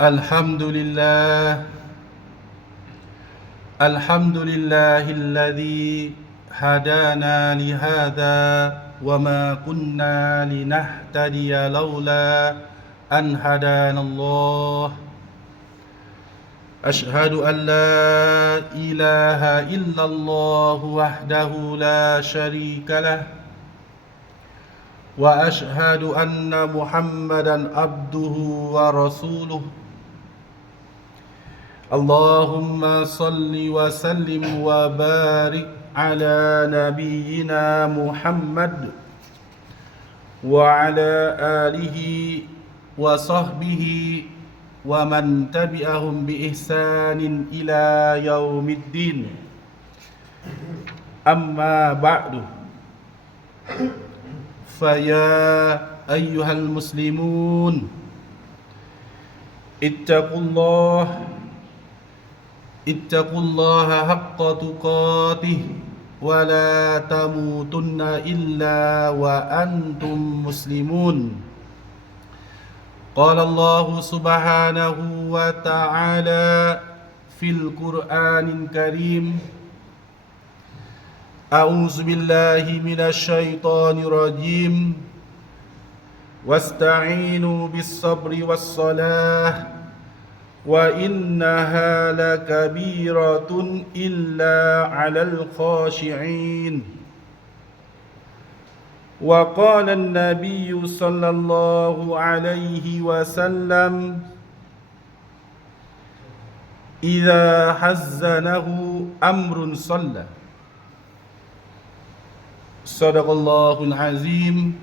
الحمد لله الحمد لله الذي هدانا لهذا وما كنا لنهتدي لولا أن هدانا الله. أشهد أن لا إله إلا الله وحده لا شريك له وأشهد أن محمدا عبده ورسوله. اللهم صل وسلم وبارك على نبينا محمد وعلى آله وصحبه ومن تبعهم بإحسان إلى يوم الدين. أما بعد فيا أيها المسلمون اتقوا الله اتقوا الله حق تقاته ولا تموتن إلا وأنتم مسلمون. قال الله سبحانه وتعالى في القرآن الكريم أعوذ بالله من الشيطان الرجيم. واستعينوا بالصبر والصلاة وإنها لكبيرة إلا على الخاشعين. وقال النبي صلى الله عليه وسلم إذا حزنه أمر صلى. صدق الله العظيم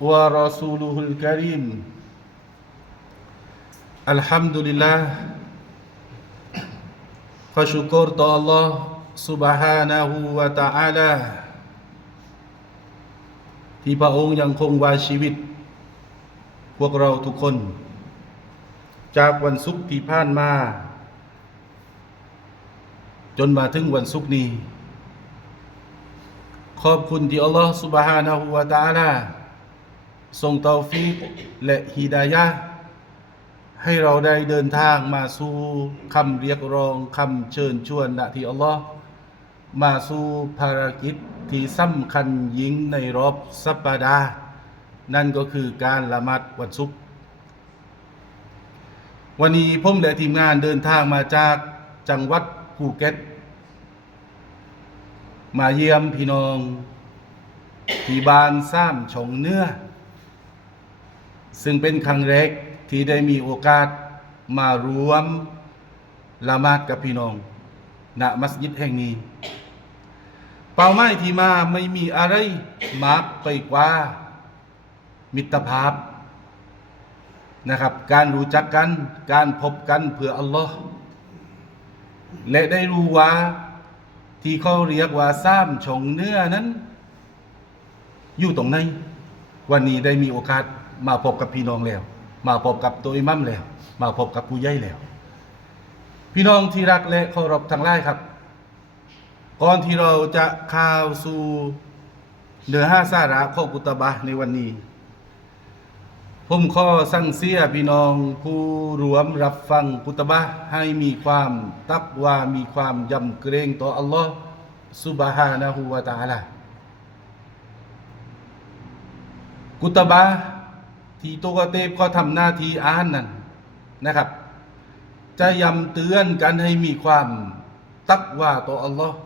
ورسوله الكريم. الحمد لله ขอชุกรต่อ Allah سبحانه และ تعالى ที่พระองค์ยังคงไว้ชีวิต พวกเราทุกคน จากวันศุกร์ที่ผ่านมา จนมาถึงวันศุกร์นี้ ขอบคุณที่อัลลอฮฺ سبحانه และ تعالى ทรงเตาฟีกและฮิดายะห์ ให้เราได้เดินทางมาสู่คำเรียกร้องคำเชิญชวนนะที่อัลลอฮ์มาสู่ภารกิจที่สำคัญยิ่งในรอบสัปดาห์นั่นก็คือการละหมาดวันศุกร์วันนี้ผมและทีมงานเดินทางมาจากจังหวัดภูเก็ต มาเยี่ยมพี่น้องที่บ้านซ้ำชงเนื้อ ซึ่งเป็นครั้งแรก ที่ได้มีโอกาสมารวมละมาดกับพี่น้องณมัสยิดแห่งนี้ เป้าหมายที่มาไม่มีอะไรมากไปกว่า มิตรภาพนะครับ การรู้จักกัน การพบกันเพื่ออัลลอฮ์และได้รู้ว่าที่เขาเรียกว่าซ้ำชงเนื้อนั้น อยู่ตรงไหนวันนี้ได้มีโอกาสมาพบกับพี่น้องแล้ว มาพบกับตัวอิมัมแล้ว มาพบกับผู้ใหญ่แล้ว พี่น้องที่รักและเคารพทั้งหลายครับ ก่อนที่เราจะข่าวสู่เนื้อห้าสาระขอกุตบะในวันนี้ ผมขอสั่งเสียพี่น้องผู้รวมรับฟังกุตบะให้มีความตักวามีความยำเกรงต่ออัลลอฮ์ซุบฮานะฮูวะตาลากุตบะ ที่ตัวเตบเขาทำหน้าที่อ่านนั่นนะครับ จะย้ำเตือนกันให้มีความตักวาต่ออัลลอฮ์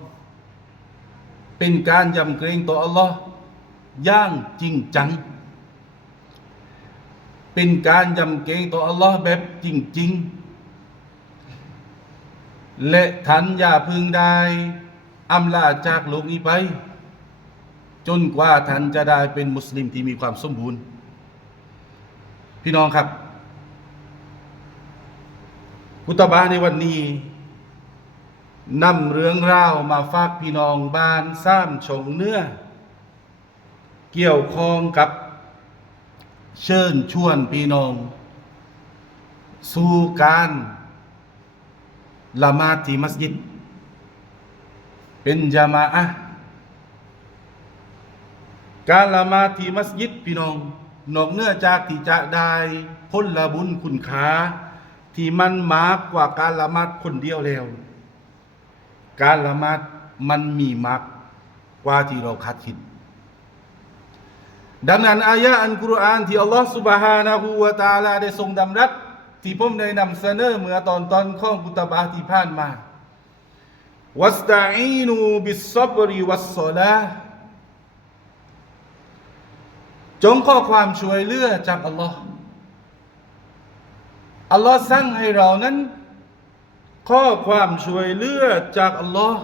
เป็นการยำเกรงต่ออัลลอฮ์อย่างจริงจัง เป็นการยำเกรงต่ออัลลอฮ์แบบจริง ๆ และท่านอย่าพึงได้อำลาจากโลกนี้ไป จนกว่าท่านจะได้เป็นมุสลิมที่มีความสมบูรณ์ พี่น้องครับกุตบาในวันนี้นำเรื่องราวมาฝากพี่น้องบ้านซ้ำชงเนื้อ เกี่ยวข้องกับ เชิญชวนพี่น้อง สู่การละมาที่มัสยิด เป็นจามาอะการละมาที่มัสยิดพี่น้อง นอกเนื่อจากที่จะได้พ้นละบุญคุณค้าที่มันมากกว่าการละมัดคนเดียวแล้ว การละมัดมันมีมากกว่าที่เราคาดคิด ดังนั้นอายะอันกุรอานที่อัลลอฮฺสุบฮานะฮูวาตาลาได้ทรงดำรัสที่ผมได้นำเสนอเมื่อตอนตอนข้องกุตบาที่ผ่านมาวัสตาอีนูบิสซับริวัสซอลา จงข้อความช่วยเหลือจากอัลลอฮ์อัลลอฮ์สั่งให้เรานั้น ข้อความช่วยเหลือจากอัลลอฮ์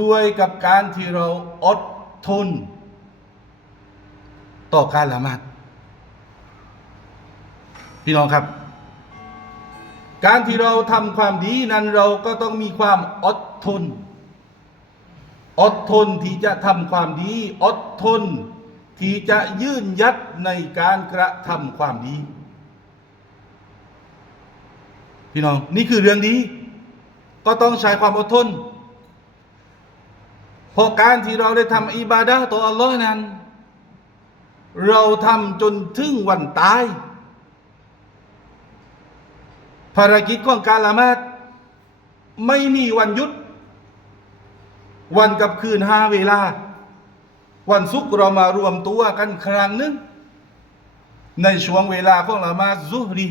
ด้วยกับการที่เราอดทน ต่อการละหมาดพี่น้องครับ การที่เราทำความดีนั้นเราก็ต้องมีความอดทน อดทนที่จะทำความดี อดทน ที่จะยื่นยัดในการกระทำความดี พี่น้องนี่คือเรื่องดี ก็ต้องใช้ความอดทนเพราะการที่เราได้ทำอิบาดะห์ต่ออัลลอฮ์นั้น เราทำจนถึงวันตาย ภารกิจของการละมาดไม่มีวันหยุด วันกับคืนห้าเวลา วันศุกร์เรามารวมตัวกันครั้งหนึ่งในช่วงเวลาของละมาซุฮรี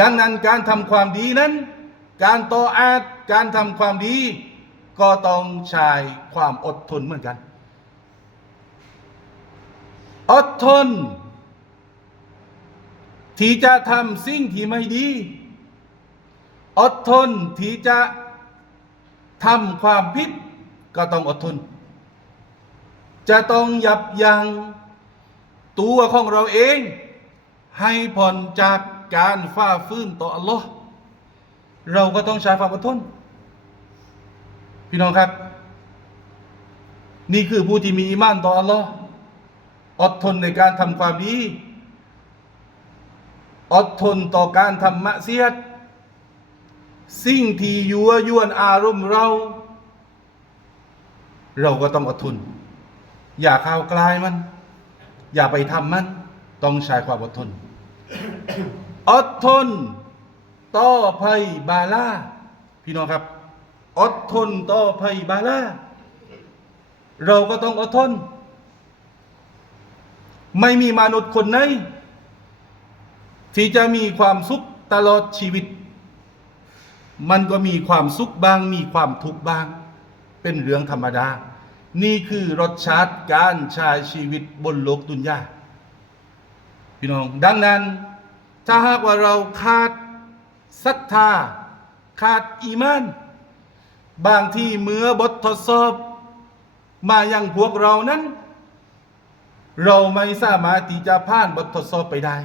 ดังนั้นการทำความดีนั้น การต่ออาดการทำความดี ก็ต้องใช้ความอดทนเหมือนกัน อดทน ที่จะทำสิ่งที่ไม่ดี อดทนที่จะทำความผิดก็ต้องอดทน จะต้องยับยั้งตัวของเราเอง ให้ผ่อนจากการฝ่าฟื้นต่ออัลลอฮ์เราก็ต้องใช้ความอดทน พี่น้องครับ นี่คือผู้ที่มีอีมานต่ออัลลอฮ์อดทนในการทำความดี อดทนต่อการทำมะเสียดสิ่งที่ยั่วยวนอารมณ์เรา เราก็ต้องอดทน อย่าเข้าวกลายมัน อย่าไปทำมัน ต้องใช้ความอดทน อดทน ต่อภัยบาลาพี่น้องครับ อดทนต่อภัยบาลาเราก็ต้องอดทน ไม่มีมนุษย์คนไหนที่จะมีความสุขตลอดชีวิต มันก็มีความสุขบ้าง มีความทุกข์บ้าง เป็นเรื่องธรรมดา นี่คือรสชาติการใช้ชีวิตบนโลกดุนยาพี่น้อง ดังนั้น ถ้าหากว่าเราขาดศรัทธา ขาดอีมานบางที่เมื่อบททดสอบมายังพวกเรานั้น เราไม่สามารถที่จะผ่านบททดสอบไปได้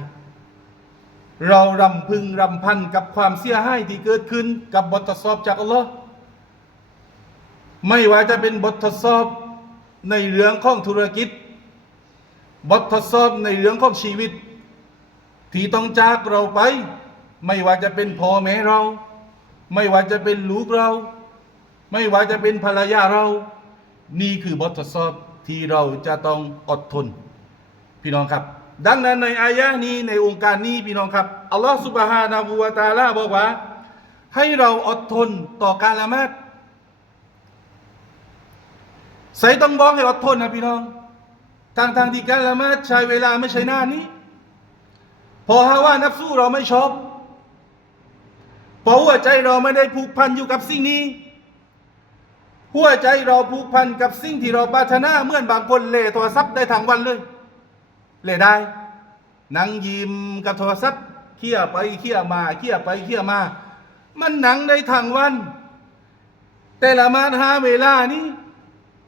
เรารำพึงรำพันกับความเสียหายที่เกิดขึ้นกับบททดสอบจากอัลลอฮ์ ไม่ว่าจะเป็นบททดสอบในเรื่องของธุรกิจ บททดสอบในเรื่องของชีวิต ที่ต้องจากเราไป ไม่ว่าจะเป็นพ่อแม่เรา ไม่ว่าจะเป็นลูกเรา ไม่ว่าจะเป็นภรรยาเรา นี่คือบททดสอบที่เราจะต้องอดทน พี่น้องครับ ดังนั้นในอายะนี้ในองค์การนี้พี่น้องครับอัลลอฮฺสุบฮานาหูวาตาลาบอกว่า ให้เราอดทนต่อการละหมาด ใส่ต้องบอกให้อดทนนะพี่น้องทางทางที่การละมาใช้เวลาไม่ใช่น้านี้ พอหาว่านับสู้เราไม่ชอบเพราะหัวใจเราไม่ได้ผูกพันอยู่กับสิ่งนี้ หัวใจเราผูกพันกับสิ่งที่เราปรารถนาเมื่อนบางคนเล่โทรศัพท์ได้ทั้งวันเลยเล่ได้นั่งยิ้มกับโทรศัพท์เขี่ยไปเขี่ยมาเขี่ยไปเขี่ยมา มันหนังได้ทั้งวัน แต่ละมาหาเวลานี้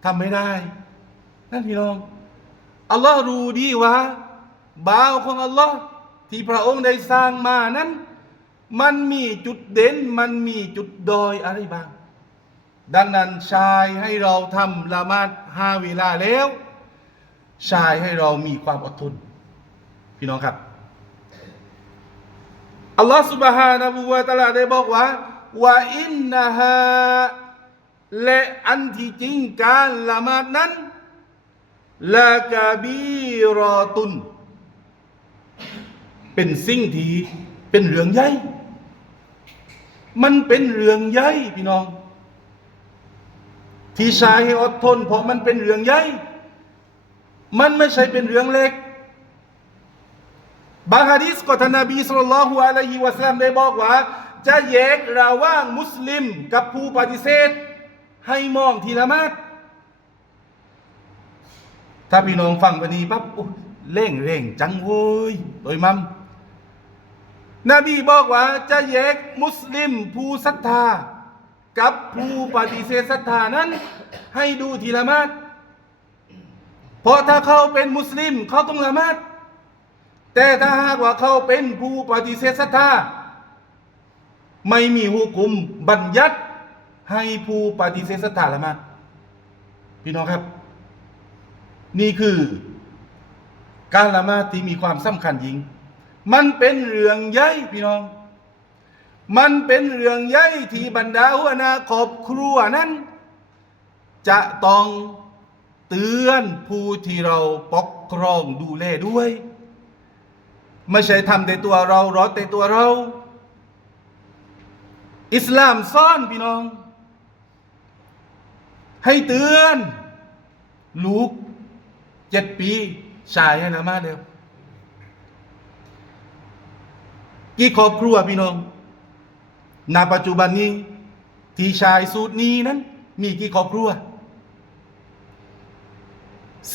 ทำไม่ได้ นั่นพี่น้อง อัลลอฮ์รู้ดีว่าบ่าวของอัลลอฮ์ที่พระองค์ได้สร้างมานั้น มันมีจุดเด่น มันมีจุดดอยอะไรบ้าง ดังนั้นชายให้เราทำละหมาดห้าเวลาแล้ว ชายให้เรามีความอดทน พี่น้องครับ อัลลอฮฺ سبحانه และ تعالى ได้บอกว่าว่าอินนะฮะ และอันที่จริงการละหมาดนั้นละกาบีรอตุน เป็นสิ่งที่เป็นเรื่องใหญ่ มันเป็นเรื่องใหญ่พี่น้อง ที่ชายให้อดทน เพราะมันเป็นเรื่องใหญ่ มันไม่ใช่เป็นเรื่องเล็ก บางฮะดีษก็ท่านนบีสุลต่านละฮุอะลัยฮิวะสัลลัมได้บอกว่า จะแยกระหว่างมุสลิมกับผู้ปฏิเสธ ให้มองทีละมาดถ้าพี่น้องฟังวันนี้ปั๊บอุ๊ยเร่งเร่งจังโว้ยโดยมัมนบีบอกว่าจะแยกมุสลิมผู้ศรัทธา กับผู้ปฏิเสธศรัทธานั้น ให้ดูทีละมาดเพราะถ้าเขาเป็นมุสลิมเขาต้องละมาดแต่ถ้าหากว่าเขาเป็นผู้ปฏิเสธศรัทธา ไม่มีหุกุมบัญญัติ ให้ผู้ปฏิเสธศรัทธาละมาดพี่น้องครับ นี่คือ การละมาดที่มีความสำคัญยิ่งมันเป็นเรื่องใหญ่พี่น้อง มันเป็นเรื่องใหญ่ที่บรรดาหัวหน้าครอบครัวนั้น จะต้องเตือนผู้ที่เราปกครองดูแลด้วย ไม่ใช่ทำแต่ตัวเรารอแต่ตัวเรา อิสลามซ่อนพี่น้อง ให้เตือน ลูกเจ็ดปี ชายให้ละมาเดียวกี่ครอบครัวพี่น้องณปัจจุบันนี้ ที่ชายสูตรนี้นั้น มีกี่ครอบครัว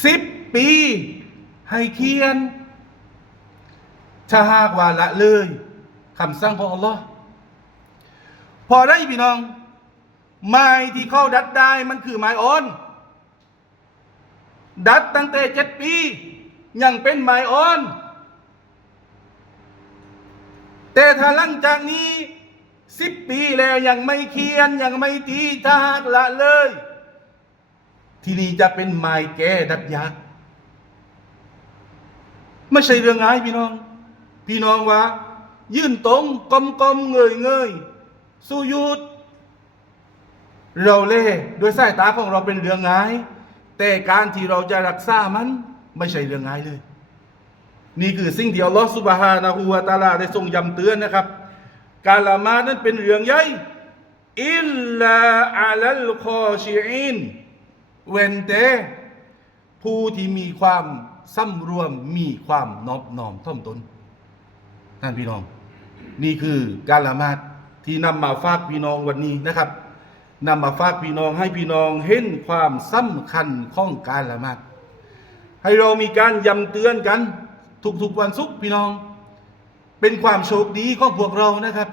สิบปี ให้เคียน ถ้าหากว่าละเลยคำสั่งของอัลลอฮ์พอได้พี่น้อง ไม้ที่เขาดัดได้มันคือไม้อ่อน ดัดตั้งแต่เจ็ดปี ยังเป็นไม้อ่อน แต่ถ้าหลังจากนี้สิบปีแล้วยังไม่เคียนยังไม่ตีถ้ากละเลย ที่นี่จะเป็นไม้แก้ดัดยักษ์ไม่ใช่เรื่องง่ายพี่น้อง พี่น้องว่ายื่นตรงกลมๆเงยเงยๆสู้ยุด เราเล่ด้วยสายตาของเราเป็นเรื่องง่าย แต่การที่เราจะรักษามันไม่ใช่เรื่องง่ายเลย นี่คือสิ่งที่อัลลอฮฺสุบฮานะฮูวะตะอาลาได้ทรงย้ำเตือนนะครับ การละมานั้นเป็นเรื่องใหญ่อิลลาอัลลคอชิอินเว้นแต่ผู้ที่มีความสำรวมมีความนอบน้อมถ่อมตนท่านพี่น้อง นี่คือการละมาดที่นำมาฝากพี่น้องวันนี้นะครับ นำมาฝากพี่น้องให้พี่น้องเห็นความสำคัญของการละหมาดให้เรามีการย้ำเตือนกันทุกๆวันศุกร์พี่น้อง เป็นความโชคดีของพวกเรานะครับ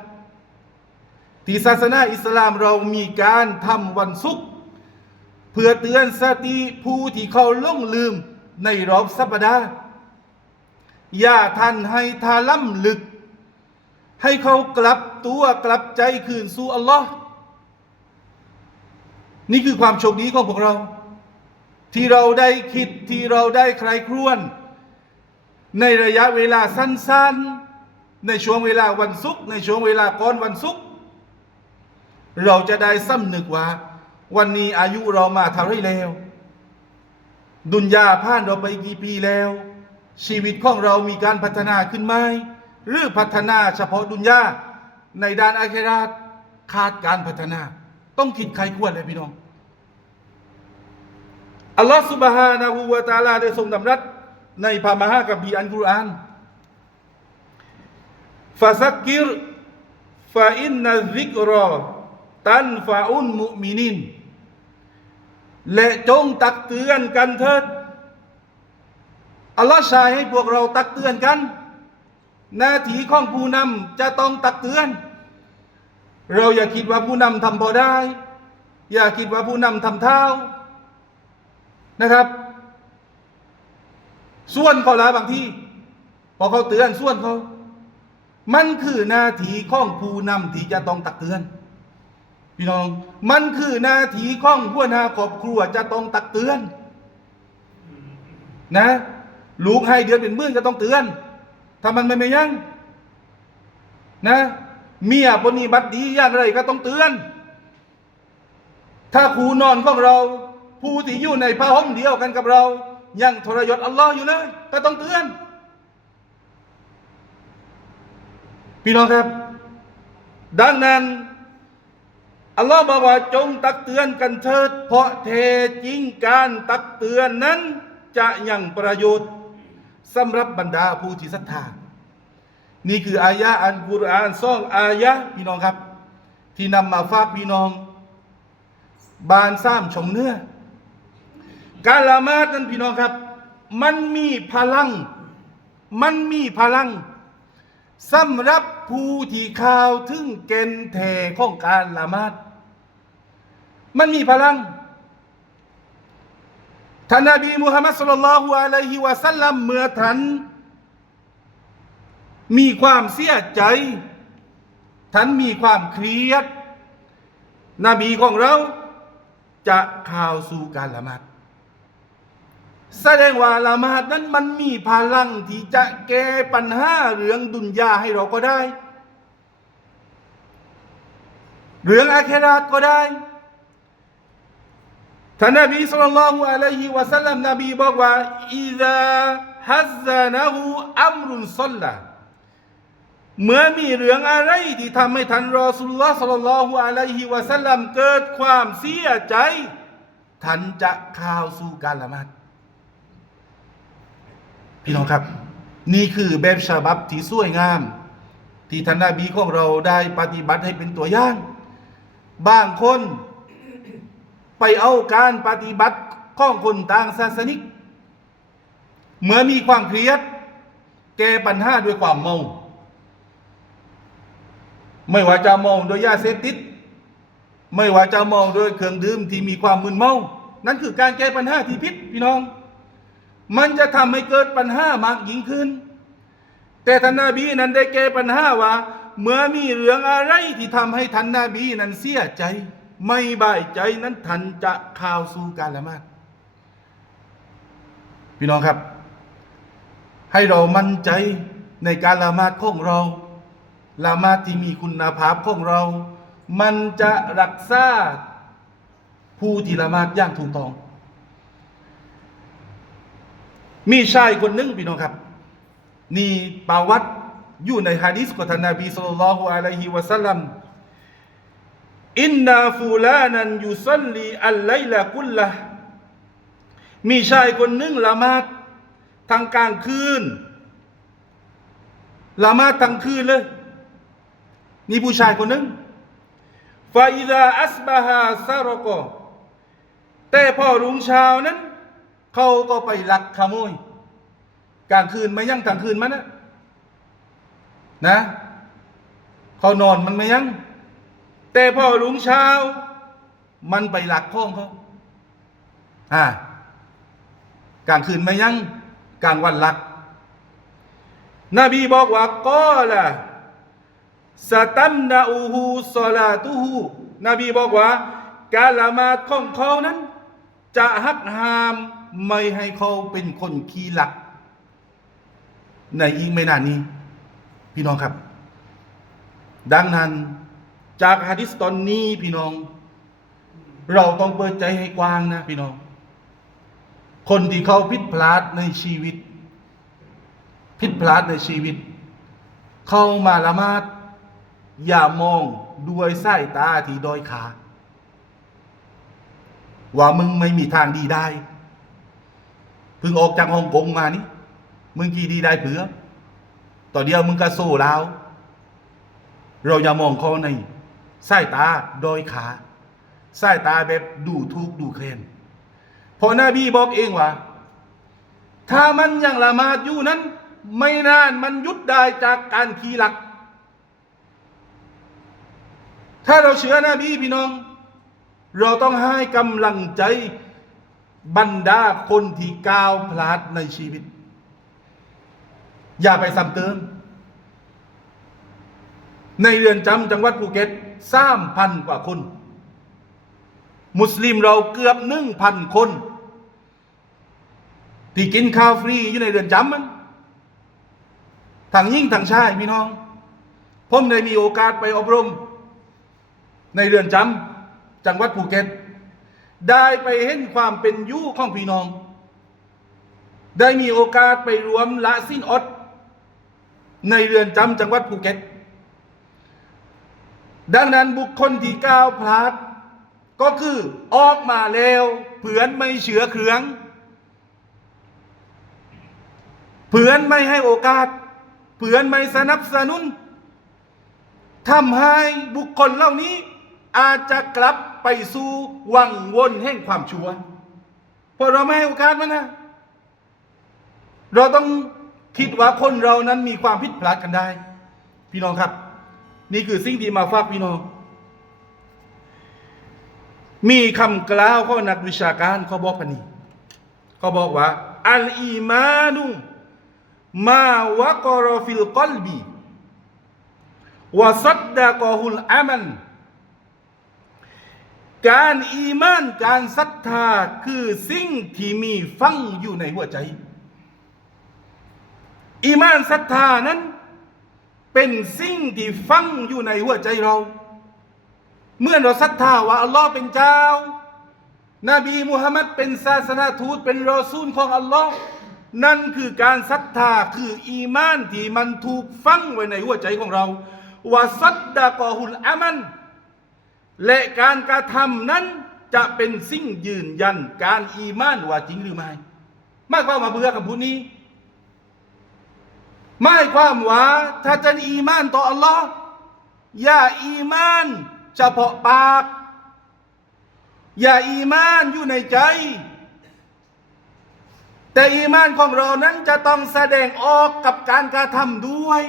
ที่ศาสนาอิสลามเรามีการทำวันศุกร์เพื่อเตือนสติผู้ที่เขาหลงลืมในรอบสัปดาห์อย่าท่านให้ทาล่ำลึก ให้เขากลับตัวกลับใจคืนสู่อัลลอฮ์ นี่คือความโชคดีของพวกเรา ที่เราได้คิดที่เราได้ใครครวญในระยะเวลาสั้นๆ ในช่วงเวลาวันศุกร์ในช่วงเวลาก่อนวันศุกร์เราจะได้สำนึกว่า วันนี้อายุเรามาเท่าไรแล้ว ดุนยาผ่านเราไปกี่ปีแล้ว ชีวิตของเรามีการพัฒนาขึ้นไหมหรือพัฒนาเฉพาะดุนยาในด้านอาเคราตขาดการพัฒนา ต้องคิดใครควรเลยพี่น้องอัลลอฮฺสุบฮานะฮูวะตาลาได้ทรงดำรัสในพระมหากัมภีอันกุรอานฟาซักกิรฟาอินนัซิกรอตันฟาอุนมุมินิน และจงตักเตือนกันเถิดอัลลอฮ์ชายให้พวกเราตักเตือนกัน หน้าที่ของผู้นำจะต้องตักเตือน เราอย่าคิดว่าผู้นำทำพอได้ อย่าคิดว่าผู้นำทำเท่านะครับ ส่วนเขาละบางที่พอเขาเตือนส่วนเขา มันคือหน้าที่ของผู้นำที่จะต้องตักเตือน พี่น้อง มันคือหน้าที่ของหัวหน้าครอบครัวจะต้องตักเตือน นะ ลูกให้เดือนเป็นหมื่นก็ต้องเตือนถ้ามันไม่ไม่ยังนะ เมียปฏิบัตดีย่างไรก็ต้องเตือน ถ้าคูนอนของเราผู้ที่อยู่ในผ้าห่มเดียวกันกับเรา ยังทรยศอัลลอฮ์อยู่เลยก็ต้องเตือน พี่น้องครับ ดังนั้นอัลลอฮ์บอกว่าจงตักเตือนกันเถิด เพราะแท้จริงการตักเตือนนั้นจะยังประโยชน์สำหรับบรรดาผู้ที่ศรัทธา นี่คืออายะอันกุรอานซ่องอายะพี่น้องครับ ที่นำมาฝากพี่น้อง บานซ้ำชมเนื้อ การละมาดนั้นพี่น้องครับ มันมีพลัง มันมีพลังสำหรับผู้ที่ข่าวถึงเกณฑ์แท้ของการละมาดมันมีพลังท่านนบีมุฮัมมัดสุลลัลฮุอะลัยฮิวะสัลลัมเมื่อท่าน มีความเสียใจ ท่านมีความเครียด นบีของเราจะข่าวสู่การละหมาดแสดงว่าละหมาดนั้นมันมีพลังที่จะแก้ปัญหาเรื่องดุนยาให้เราก็ได้ เรื่องอาเคราตก็ได้ท่านนบีสุลต่านละฮุอะลัยฮิวะสัลลัมนบีบอกว่าอิซาฮัซซานะฮูอัมรุนซัลลา เมื่อมีเรื่องอะไรที่ทำให้ท่านรอสุลลอฮ์สัลลัลลอฮุอะลัยฮิวะสัลลัมเกิดความเสียใจ ท่านจะข่าวสู่การละหมาดพี่น้องครับ นี่คือแบบฉบับที่สวยงาม ที่ท่านนบีของเราได้ปฏิบัติให้เป็นตัวอย่าง บางคน ไปเอาการปฏิบัติของคนต่างศาสนิก เมื่อมีความเครียด แก้ปัญหาด้วยความเมา ไม่ว่าจะเมาโดยยาเสพติด ไม่ว่าจะเมาโดยเครื่องดื่มที่มีความมึนเมา นั่นคือการแก้ปัญหาที่พิษพี่น้อง มันจะทำให้เกิดปัญหามากยิ่งขึ้น แต่ท่านนาบีนั้นได้แก้ปัญหาว่า เมื่อมีเรื่องอะไรที่ทำให้ท่านนาบีนั้นเสียใจ ไม่บายใจนั้นท่านจะข่าวสู่การละมาดพี่น้องครับ ให้เรามั่นใจในการละมาดของเรา ละมาที่มีคุณภาพของเรา มันจะรักษาผู้ที่ละมาดอย่างถูกต้อง มีชายคนหนึ่งพี่น้องครับ นี่ประวัตอยู่ในฮะดิษของท่านนบีสุลต่านละฮุอะลัยฮิวะสัลลัมอินนาฟูลานันยุซัลลีอัลไลละกุลละมีชายคนหนึ่งละมาดทางกลางคืนละมาดทั้งคืนเลย นี่ผู้ชายคนหนึ่งฟาอิดาอัสบาฮาซารกอแต่พอรุ่งเช้านั้น เขาก็ไปลักขโมยกลางคืนไม่ยั่งกลางคืนมันนะนะเขานอนมันไม่ยั่งแต่พอรุงเช้า มันไปหลักข้องเขาอ่ากลางคืนไม่ยั่งกลางวันหลัก นบีบอกว่าก็ละ สตัมนาอูฮูสลาตูฮูนบีบอกว่า การละมาดของเขานั้น จะหักหามไม่ให้เขาเป็นคนขี้หลัก ในอีกไม่นานนี้ พี่น้องครับ ดังนั้นจากฮะดิษตอนนี้พี่น้อง เราต้องเปิดใจให้กว้างนะพี่น้อง คนที่เขาผิดพลาดในชีวิตผิดพลาดในชีวิต เข้ามาละมาด อย่ามองด้วยสายตาที่ด้อยค่าว่ามึงไม่มีทางดีได้พิ่งออกจากฮ่องกงมานี่มึงกี่ดีได้เผื่อต่อเดียวมึงก็สู้แล้วเราอย่ามองเขาในสายตาโดอยขาสายตาแบบดูทุกข์ดูเคลนเพราะนบีบอกเองว่า ถ้ามันยังละมาดอยู่นั้น ไม่นานมันยุดได้จากการขี่หลัก ถ้าเราเชื่อนบีพี่น้อง เราต้องให้กำลังใจบรรดาคนที่ก้าวพลาดในชีวิต อย่าไปซ้ำเติม ในเรือนจำจังหวัดภูเก็ตสามพันกว่าคน มุสลิมเราเกือบหนึ่งพันคน ที่กินข้าวฟรีอยู่ในเรือนจำมันทางยิ่งทางชายพี่น้อง ผมได้มีโอกาสไปอบรม ในเรือนจำจังหวัดภูเก็ต ได้ไปเห็นความเป็นอยู่ของพี่น้อง ได้มีโอกาสไปรวมละสิ้นอด ในเรือนจำจังหวัดภูเก็ต ดังนั้นบุคคลที่ก้าวพลาด ก็คือออกมาแล้วเผือนไม่เฉือเครืองเผือนไม่ให้โอกาสเผือนไม่สนับสนุนทำให้บุคคลเหล่านี้ อาจจะกลับไปสู่วังวนแห่งความชั่วเพราะเราไม่ให้โอกาสมันนะ เราต้องคิดว่าคนเรานั้นมีความผิดพลาดกันได้ พี่น้องครับ นี่คือสิ่งที่มาฝากพี่น้อง มีคำกล่าวข้อนักวิชาการเขาบอกกันนี่เขาบอกว่า อัลอีมานุมาวะกรฟิลกลบีวะซัดดะกอฮุลอามัน การอีมานการศรัทธาคือสิ่งที่มีฟังอยู่ในหัวใจ อีมานศรัทธานั้น เป็นสิ่งที่ฟังอยู่ในหัวใจเรา เมื่อเราศรัทธาว่าอัลลอฮ์เป็นเจ้า นบีมุฮัมมัดเป็นศาสนาทูตเป็นรอซูลของอัลลอฮ์นั่นคือการศรัทธาคืออีมานที่มันถูกฟังไว้ในหัวใจของเราว่าซัดดะกอฮุลอามัน และการกระทำนั้นจะเป็นสิ่งยืนยันการอีมานว่าจริงหรือไม่มากกว่ามาเบื่อกับผู้นี้ไม่ความว่าถ้าจะอีมานต่ออัลลอฮ์อย่าอีมานเฉพาะปาก อย่าอีมานอยู่ในใจ แต่อีมานของเรานั้นจะต้องแสดงออกกับการกระทำด้วย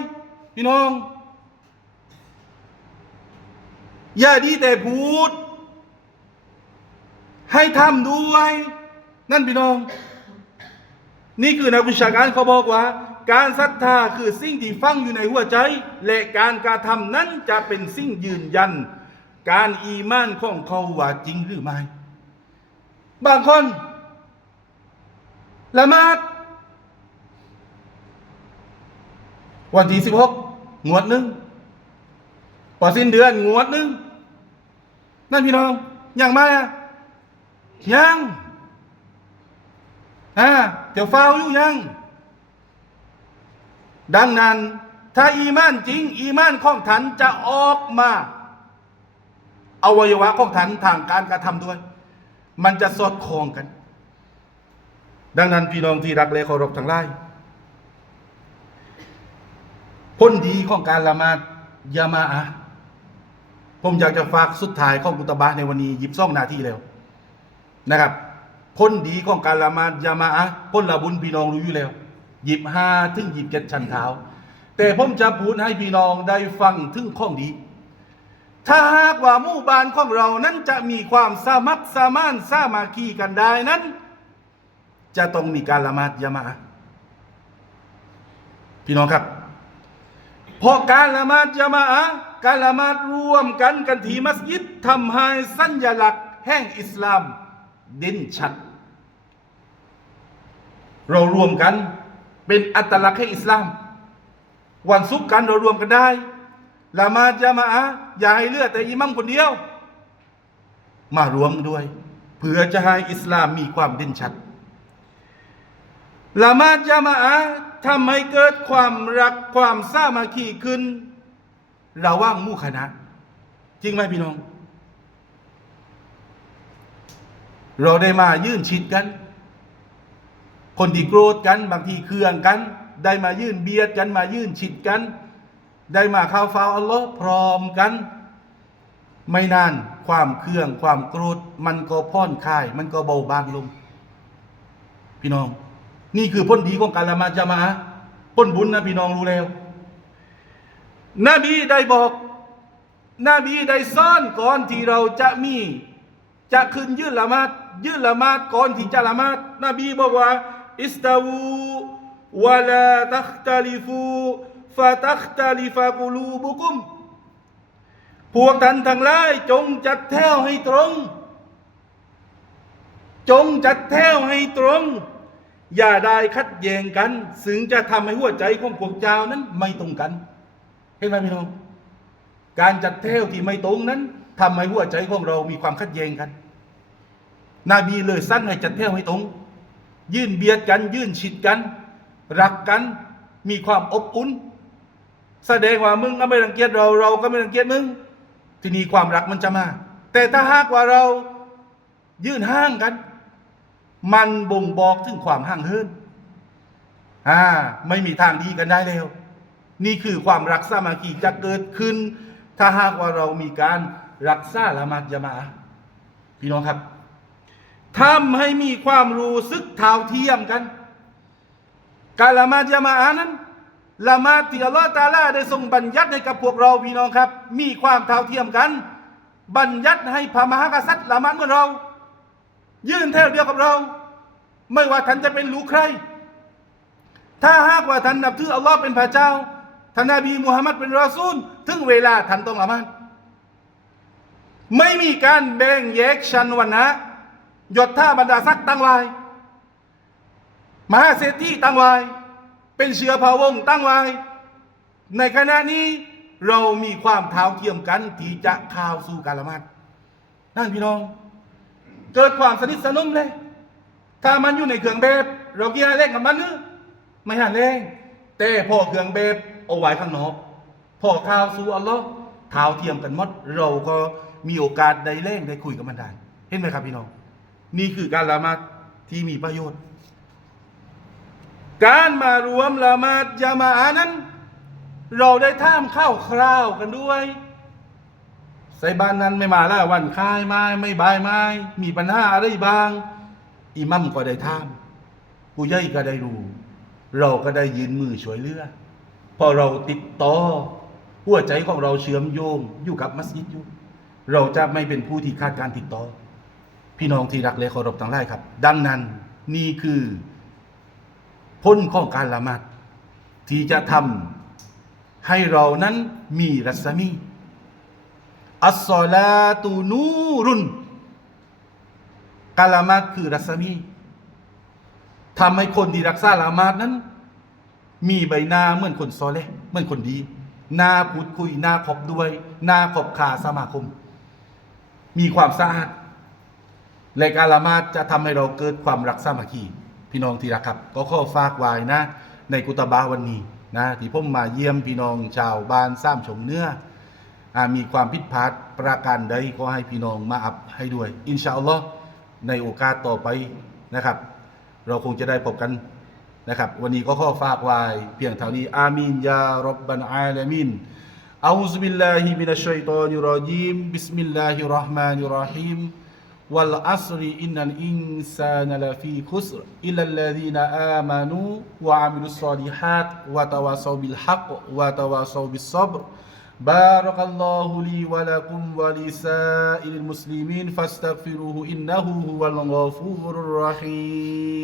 พี่น้อง อย่าดีแต่พูด ให้ทำด้วย นั่นพี่น้อง นี่คือนักวิชาการเขาบอกว่า การศรัทธาคือสิ่งที่ฟังอยู่ในหัวใจ และการกระทำนั้นจะเป็นสิ่งยืนยัน การอีมานของเขาว่าจริงหรือไม่บางคนละมาดวันที่สิบหกงวดหนึ่งพอสิ้นเดือนงวดหนึ่ง นั่นพี่น้องยังไม่อะยังอ่าเดี๋ยวฟาวอยู่ยัง ดังนั้น ถ้าอีมานจริง อีมานของท่านจะออกมาอวัยวะของท่านทางการกระทำด้วย มันจะสอดคล้องกัน ดังนั้นพี่น้องที่รักและเคารพทั้งหลายผลดีของการละมาดยามาอะ ผมอยากจะฝากสุดท้ายของกุตบะในวันนี้ยิบซ่องนาทีแล้วนะครับพ้นดีของการละมายามาอะพ้นละบุญพี่น้องรู้อยู่แล้วหยิบห้าถึงหยิบเจ็ดชั้นเท้า แต่ผมจะพูดให้พี่น้องได้ฟังถึงข้องดี ถ้าหากว่าหมู่บ้านของเรานั้นจะมีความสามัคสามานสามาคีกันได้นั้น จะต้องมีการละมาดยามาอะพี่น้องครับเพราะการละมาดยามาอะ การละหมาดรวมกันกันที่มัสยิดทำให้สัญลักษณ์แห่งอิสลามเด่นชัด เรารวมกันเป็นอัตลักษณ์แห่งอิสลาม วันศุกร์กันเรารวมกันได้ละมาดยามาอย่าให้เลือกแต่อิมัมคนเดียว มารวมด้วยเพื่อจะให้อิสลามมีความเด่นชัดละมาดยามาอะห์ทำให้เกิดความรักความสามัคคีขึ้น เระหว่างมู่คณะ จริงไหมพี่น้อง เราได้มายื่นชิดกัน คนที่โกรธกัน บางทีเคืองกัน ได้มายื่นเบียดกันมายื่นชิดกัน ได้มาข้าเฝ้าอัลลอฮ์พร้อมกัน ไม่นานความเคืองความโกรธมันก็พ่อนคลาย มันก็เบาบางลง พี่น้อง นี่คือพ้นดีของการละมาจามาอะห์พ้นบุญนะพี่น้องรู้แล้ว นบีได้บอก นบีได้ซ่อนก่อนที่เราจะมี จะขึ้นยื่นละมาดยื่นละมาดก่อนที่จะละมาดนบีบอกว่าอิสตาวูวะลาตัคตาลิฟูฟะตัคตาลิฟะกุลูบุกุม พวกท่านทั้งหลายจงจัดแถวให้ตรง จงจัดแถวให้ตรง อย่าได้คัดแยงกัน ซึ่งจะทำให้หัวใจของพวกเจ้านั้นไม่ตรงกัน ห็นไหมพี่น้อง การจัดแถวที่ไม่ตรงนั้นทำให้หัวใจของเรามีความขัดแย้งกันนบีเลยสั่งให้จัดแถวให้ตรง ยื่นเบียดกัน ยื่นฉิดกัน รักกัน มีความอบอุ่น แสดงว่ามึงก็ไม่รังเกียจเราเราก็ไม่รังเกียจมึง ทีนี้ความรักมันจะมา แต่ถ้าหากว่าเรายื่นห่างกัน มันบ่งบอกถึงความห่างเหินอ่า ไม่มีทางดีกันได้แล้ว นี่คือความรักสามัคคีจะเกิดขึ้น ถ้าหากว่าเรามีการรักษาละมาดยะมาพี่น้องครับทำให้มีความรู้สึกเท่าเทียมกัน การละมาดยะมาอะห์นั้นละมาดที่อัลลอฮฺตาลาได้ทรงบัญญัติให้กับพวกเราพี่น้องครับ มีความเท่าเทียมกัน บัญญัติให้พระมหากษัตริย์ละมาดเหมือนเรา ยื่นแถวเดียวกับเรา ไม่ว่าท่านจะเป็นลูกใคร ถ้าหากว่าท่านนับถืออัลลอฮ์เป็นพระเจ้า ท่านนบีมุฮัมมัดเป็นรอซูล ถึงเวลาท่านต้องละหมาดไม่มีการแบ่งแยกชั้นวรรณะยศท่าบรรดาศักดิ์ตั้งไว้มหาเศรษฐีตั้งไว้เป็นเชื้อพระวงตั้งไว้ในขณะนี้เรามีความเท้าเทียมกันที่จะข่าวสู่การละหมาดนั่นพี่น้อง เกิดความสนิทสนมเลย ถ้ามันอยู่ในเครื่องแบบเราเกี่ยเล่นกับมันหรือไม่หันเล่นแต่พอเครื่องแบบ เอาไว้ข้างนอก พอข่าวสู่อัลลอฮ์เท้าเทียมกันหมด เราก็มีโอกาสได้เล่นได้คุยกับมันได้ เห็นไหมครับพี่น้อง นี่คือการละหมาดที่มีประโยชน์ การมารวมละหมาดยามาอานั้น เราได้ท่ามข้าวคราวกันด้วยใส่บ้านนั้นไม่มาแล้ววันคายไม้ไม่บายไม้ มีปัญหาอะไรบ้าง อิมัมก็ได้ท่าม ผู้ใหญ่ก็ได้รู้ เราก็ได้ยืนมือช่วยเหลือ พอเราติดต่อหัวใจของเราเชื่อมโยงอยู่กับมัสยิดอยู่เราจะไม่เป็นผู้ที่ขาดการติดต่อ พี่น้องที่รักและเคารพทั้งหลายครับ ดังนั้นนี่คือพ้นข้อการละหมาดที่จะทำให้เรานั้นมีรัศมี อัสซอลาตูนูรุนการละมาดคือรัศมีทำให้คนที่รักษาละหมาดนั้น มีใบหน้าเหมือนคนซอเลห์เหมือนคนดี หน้าพูดคุยหน้าขอบด้วย หน้าขอบขาสมาคม มีความสะอาดและการละมาดจะทำให้เราเกิดความรักสามัคคีพี่น้องที่รักครับ ก็ขอฝากไว้นะ ในกุตบาวันนี้นะที่ผมมาเยี่ยมพี่น้องชาวบ้านซ้ำชมเนื้ออมีความผิดพลาดประการใดก็ให้พี่น้องมาอัพให้ด้วย อินชาอัลลอฮ์ในโอกาสต่อไปนะครับ เราคงจะได้พบกัน นะครับ วันนี้ก็ข้อฝากไว้เพียงเท่านี้ อามีนยารับบันอาลามินอาอุซบิลลาฮิมินัชชัยฏอนิรรจีมบิสมิลลาฮิรเราะห์มานิรเราะฮีม والعصر إن الإنسان لفي خسر إلا الذين آمنوا وعملوا الصالحات وتواصوا بالحق وتواصوا بالصبر بارك الله لي ولكم ولسائر المسلمين فاستغفروه إنه هو الغفور الرحيم